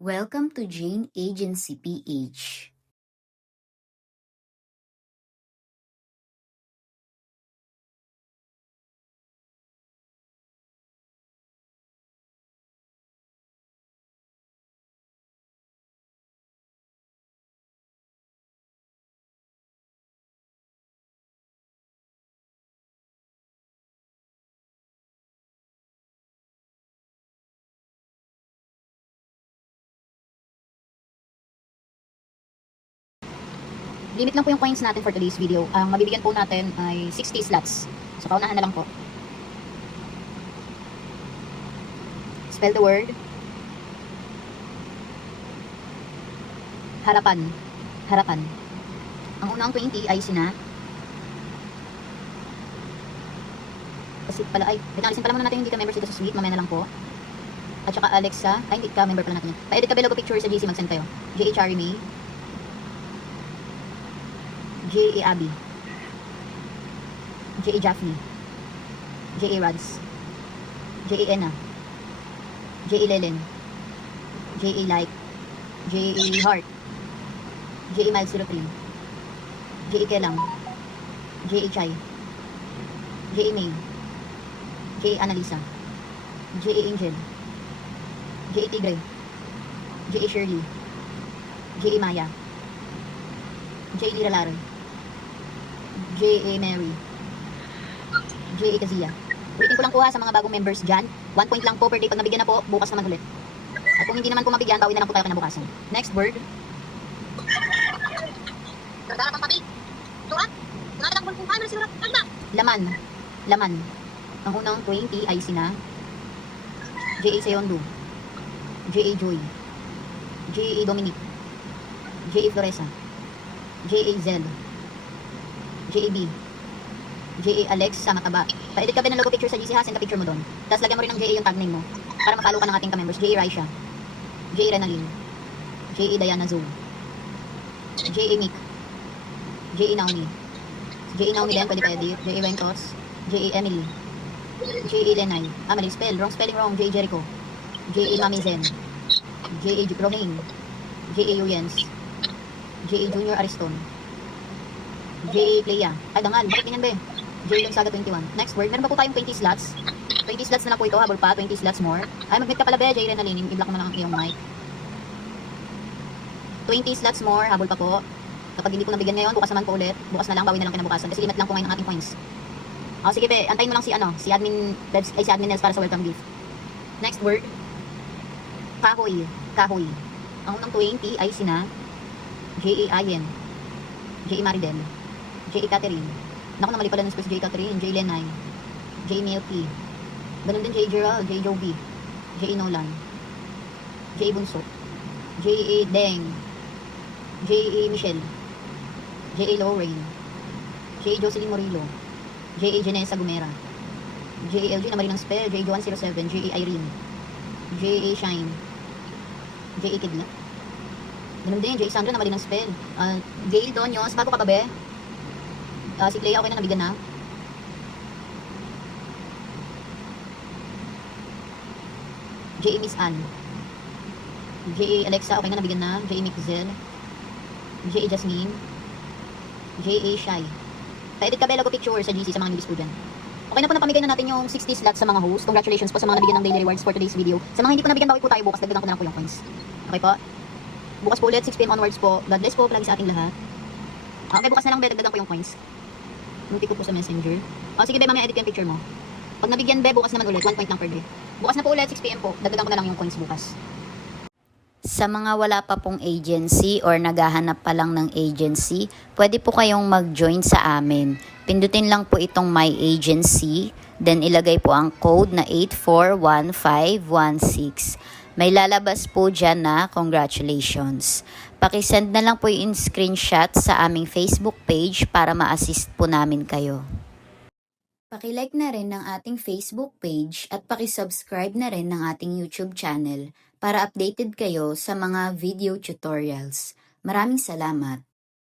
Welcome to Jane Agency PH. Limit lang po yung coins natin for today's video. Ang mabibigyan po natin ay 60 slots. So, paunahan na lang po. Spell the word. Harapan. Harapan. Ang unang 20 ay sina. Kasi pala ay, pinalisin pala muna natin yung hindi ka members dito sa suite. Mamaya na lang po. At saka Alexa. Ay, hindi ka member pala natin. Pa-edit ka below picture sa GC, mag-send kayo. J.A. Chari May. J.A. Abby. J.A. Jaffney. J.A. Rads. J.A. Ena. J.A. Lelen. J.A. Light. J.A. Heart. J.A. Miles 03. J.A. Kelang. J.A. Chai. J.A. May. J.A. Annalisa. J.A. Angel. J.A. Tigre. J.A. Shirley. J.A. Maya. J.A. Lira Laro. J.A. Mary. J.A. Kazia. Ulitin ko lang po ha sa mga bagong members dyan. 1 point lang po per day. Pag nabigyan na po, bukas naman ulit. At kung hindi naman po mabigyan, bawi na lang po tayo kinabukasan. Next word. Laman. Laman. Ang unang 20 ay sina J.A. Seyondo. J.A. Joy. J.A. Dominic. J.A. Floresa. J.A. Zel. J.A. B. J.A. Alex sa mataba. Pa-edit ka ba ng logo picture sa GC ha? Send ka picture mo doon. Tapos lagyan mo rin ng J.A. yung tag name mo. Para mapalo ka ng ating ka-members. J.A. Raisha. J.A. Renalyn. J.A. Diana Zoe. J.A. Mick. J.A. Naomi. J.A. Naomi din, pwede pa-edit. J.A. Ventos. J.A. Emily. J.A. Lenay. Mali, spell. Wrong spelling wrong. J.A. Jericho. J.A. Mami Zen. J.A. Romaine. J.A. Yuyens. J.A. Junior Ariston. J.A. Clea. Ay, dangal. Bakit ganyan ba eh? J.A. Gonzaga 21. Next word. Meron pa po tayong 20 slots. 20 slots na lang po ito. Habol pa. 20 slots more. Ay, mag-meet ka pala ba? J.A. Renalyn. I-block mo lang ang iyong mic. 20 slots more. Habol pa po. Kapag hindi ko nabigyan ngayon, bukas naman po ulit. Bukas na lang. Bawi na lang kinabukasan. Kasi limit lang po ngayon ang ating coins. O, sige be. Antayin mo lang si admin Nels para sa welcome gift. Next word. Kahoy. Kahoy. Ang unang 20 ay sina J.A. Ayen. J.A. Maridel. J.A. Catherine. Naku, namali pala ng space. J.A. Catherine. J.A. Lenay. J.A. Milky. Ganun din J.A. Gerald. J.A. Joby. J.A. Nolan. J.A. Bunso. J.A. Deng. J.A. Michelle. J.A. Lorraine. J.A. Jocelyn Morillo. J.A. Janessa Gumera. J.A. LG, namali ng spell. J.A. Joan 07. J.A. Irene. J.A. Shine. J.A. Kidla. Ganun din, J.A. Sandra, namali ng spell. Gail Donyos, bago ka pa be? Si Clea, okay na, nabigyan na. J.A. Miss Ann. J.A. Alexa, okay na, nabigyan na. J.A. Mixel. J.A. Jasmine. J.A. Shy. Pa-edit ka ba logo picture sa GC sa mga newbies po dyan. Okay na po, napamigay na natin yung 60 slots sa mga host. Congratulations po sa mga nabigyan ng daily rewards for today's video. Sa mga hindi po nabigyan, bawi po tayo bukas. Dagdagan ko na lang po yung coins. Okay po? Bukas po ulit, 6 PM onwards po. God bless po palagi sa ating lahat. Okay, bukas na lang, be, dagdagan ko yung coins. Nuti ko po sa messenger. O, sige, be, mamaya edit yung picture mo. Pag nabigyan, be, bukas naman ulit. 1 point lang per day. Bukas na po ulit, 6 PM po. Dagdagan ko na lang yung coins bukas. Sa mga wala pa pong agency or naghahanap pa lang ng agency, pwede po kayong mag-join sa amin. Pindutin lang po itong My Agency, then ilagay po ang code na 841516. May lalabas po dyan na congratulations. Pakisend na lang po yung screenshot sa aming Facebook page para ma-assist po namin kayo. Pakilike na rin ng ating Facebook page at pakisubscribe na rin ng ating YouTube channel para updated kayo sa mga video tutorials. Maraming salamat!